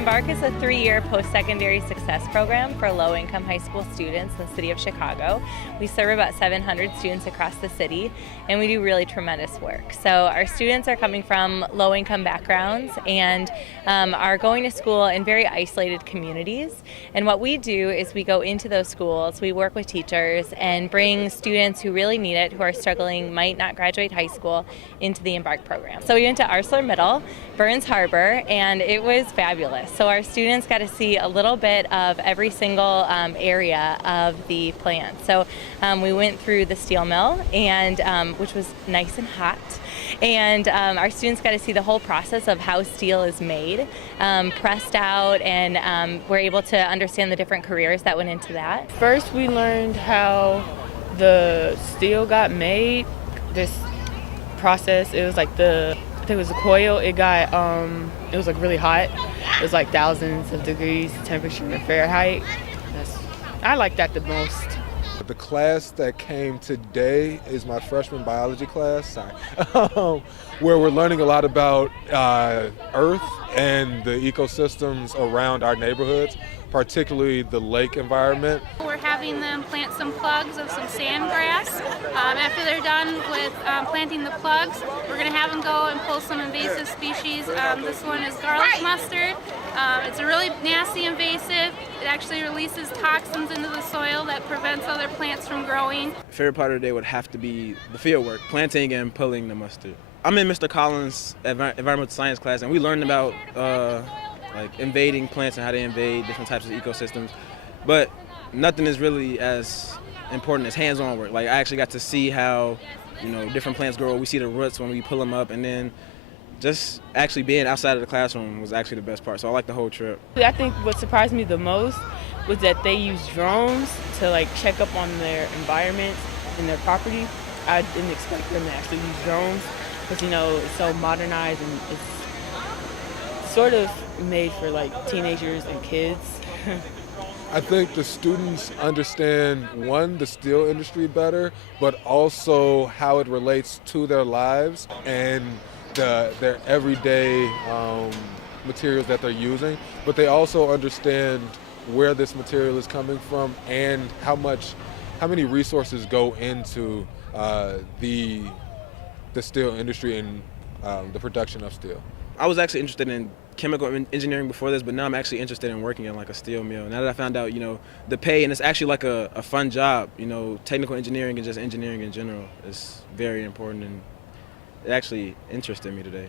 Embarc is a 3-year post-secondary success program for low-income high school students in the city of Chicago. We serve about 700 students across the city, and we do really tremendous work. So our students are coming from low-income backgrounds and are going to school in very isolated communities. And what we do is we go into those schools, we work with teachers, and bring students who really need it, who are struggling, might not graduate high school, into the Embarc program. So we went to ArcelorMittal, Burns Harbor, and it was fabulous. So our students got to see a little bit of every single area of the plant. So we went through the steel mill, and which was nice and hot, and our students got to see the whole process of how steel is made, pressed out, and were able to understand the different careers that went into that. First, we learned how the steel got made. This process, it was like I think it was a coil. It was like really hot. It was like thousands of degrees temperature in Fahrenheit. I like that the most. The class that came today is my freshman biology class, where we're learning a lot about Earth and the ecosystems around our neighborhoods, particularly the lake environment. We're having them plant some plugs of some sandgrass. After they're done with planting the plugs, we're going to have them go and pull some invasive species. This one is garlic mustard. It's a really nasty invasive. It actually releases toxins into the soil that prevents other plants from growing. Favorite part of the day would have to be the field work, planting and pulling the mustard. I'm in Mr. Collins' environmental science class, and we learned about like invading plants and how they invade different types of ecosystems. But nothing is really as important as hands-on work. Like, I actually got to see how, different plants grow. We see the roots when we pull them up, and then just actually being outside of the classroom was actually the best part. So I like the whole trip. I think what surprised me the most was that they use drones to check up on their environment and their property. I didn't expect them to actually use drones because it's so modernized and it's sort of made for teenagers and kids. I think the students understand, one, the steel industry better, but also how it relates to their lives and their everyday materials that they're using, but they also understand where this material is coming from and how many resources go into the steel industry and the production of steel. I was actually interested in chemical engineering before this, but now I'm actually interested in working in a steel mill. Now that I found out, the pay, and it's actually a fun job. Technical engineering and just engineering in general is very important, and it actually interested me today.